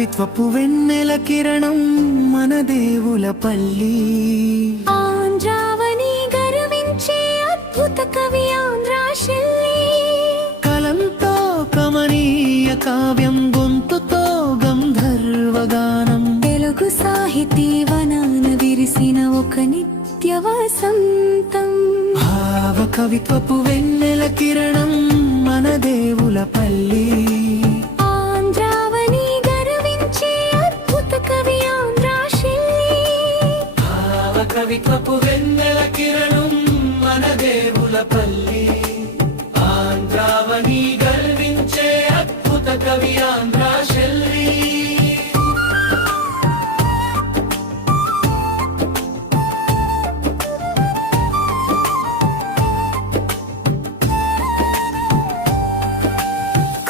కవిత్వపు వెన్నెల కిరణం మన దేవులపల్లి. ఆంధ్రావని గర్వించే అద్భుత కవి ఆంధ్రాశల్లి. కలంతో కమనీయ కావ్యం, గొంతుతో గంధర్వగానం. తెలుగు సాహితీ వనాన విరిసిన ఒక నిత్య వసంతం. భావ కవిత్వపు వెన్నెల కిరణం మన దేవులపల్లి. ఆంధ్రావని గర్వించే అద్భుత కవి ఆంధ్రాశల్లి. భావ కవిత్వపు వెన్నెల కిరణం మన దేవులపల్లి. ఆంధ్రావని గర్వించే అద్భుత కవి ఆంధ్రాశల్లి.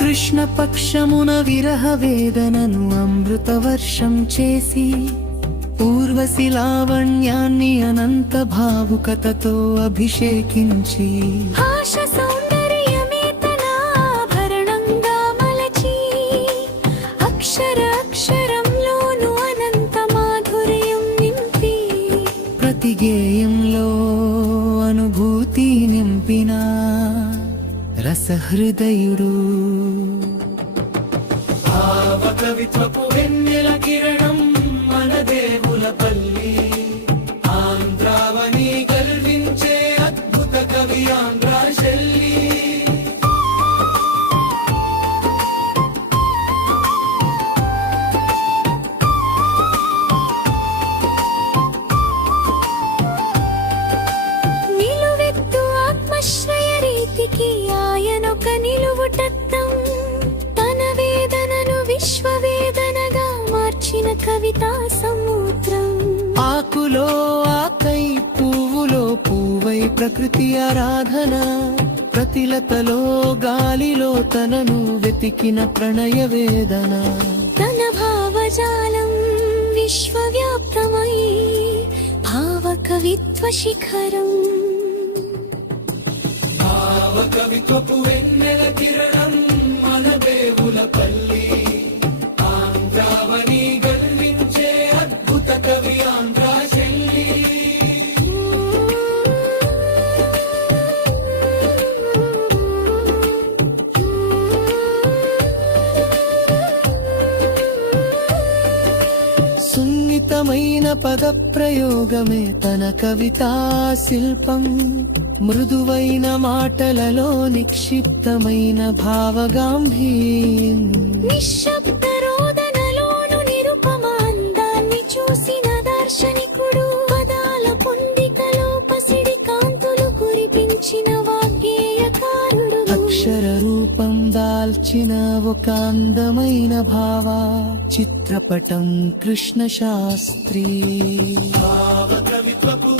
కృష్ణ పక్షమున విరహ వేదనను అమృత వర్షం చేసి, ఊర్వశి లావణ్యాన్ని అనంత భావుకతతో అభిషేకించి, భాష సౌందర్యమే తన ఆభరణంగా మలచి, అక్షర అక్షరంలోను అనంత మాధుర్యం నింపి, ప్రతి గేయంలో అనుభూతి నింపిన రసహృదయుడు. భావ కవిత్వపు వెన్నెల కిరణం మన దేవులపల్లి. ఆంధ్రావని గర్వించే అద్భుత కవి ఆంధ్రాశల్లి. నిలువెత్తు ఆత్మశ్రయ రీతికి ఆయనొక నిలువుటత్తం. తన వేదనను విశ్వవేదనగా మార్చిన కవితా సముద్రం. ఆకులో ఆకై, పువ్వులో పువ్వై ప్రకృతి ఆరాధన. ప్రతిలతలో గాలిలో తనను వెతికిన ప్రణయ వేదన. తన భావజాలం విశ్వవ్యాప్తమై భావ కవిత్వ శిఖరం. భావ కవిత్వపు వెన్నెల కిరణం మన దేవులపల్లి. ఆంధ్రావని గర్వించే అద్భుత కవి ఆంధ్రాశల్లి. సున్నితమైన పద ప్రయోగమే తన కవితా శిల్పం. మృదువైన మాటలలో నిక్షిప్తమైన భావగాంభీర్యం. నిశ్శబ్ద రోదనలోను నిరుపమాందాన్ని చూసిన దార్శనికుడు. పదాల పొందికలో పసిడి కాంతులు కురిపించిన వాగ్గేయకారుడు. అక్షర రూపం దాల్చిన ఒక అందమైన భావ చిత్రపటం కృష్ణ శాస్త్రి. భావ కవిత్వపు